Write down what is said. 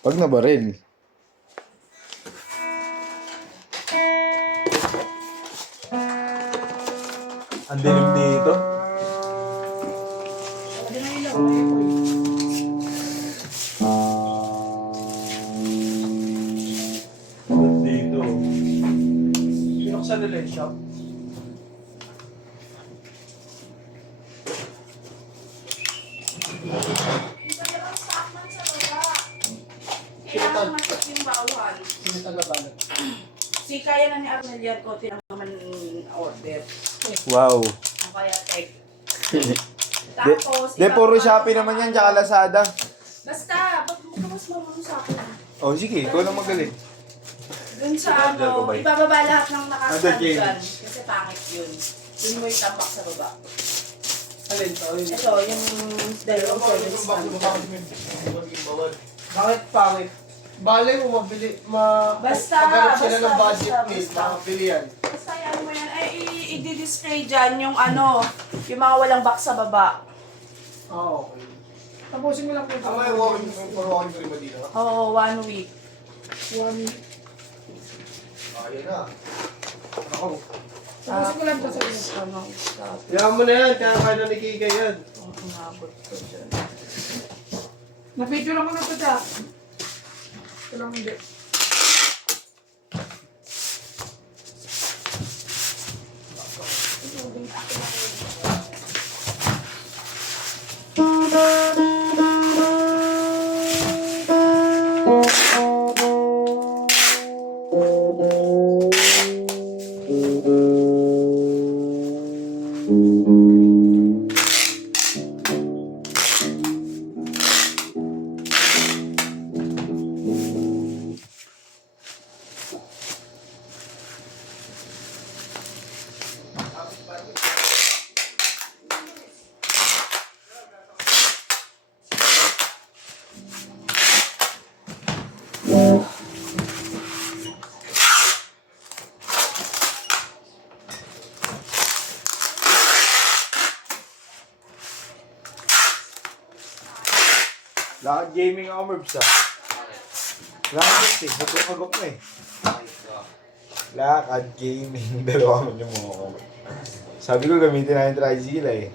Pag nabaril. Ang dilim dito. Dito. Pinuksan nila yung shop. Kailangan masok yung bawal. Sino taga-balot? Si kaya na ni Arnel yan ko, naman order. Wow. Ang kaya tech. Tapos, De, puro Shopee naman yan, tsaka Lazada. Basta, ba't mas marunong sa akin? Oh, sige, ikaw na magaling. Dun sa ano, ibababa lahat ng nakastand dyan. Kasi pangit yun. Dun mo yung tambak sa baba. Alin to? Ito, yung dalawang service stand. Bakit pangit? Bale mo mabili, Basta, maghanap sila basta, ng budget basta, meal, basta. makabili yan. Basta yan mo yan. Ay, i-display dyan yung ano, yung mga walang box sa baba. Okay. Tapusin mo lang po. Tama yung walking prima dito. Oo, 1 week. Ayan na. Ako. Tapusin ko lang ito sa inyo. Yan mo na yan, kaya kaya na ni Kika yan. Ang umabot ko dyan. Na-video lang ko na ito dyan. Ito lang hindi. Lakad gaming ako, Merbs, ah. Lakad eh, hagok na eh. Lakad gaming, dalawa mo yung mga ko. Sabi ko gamitin natin tricycle eh.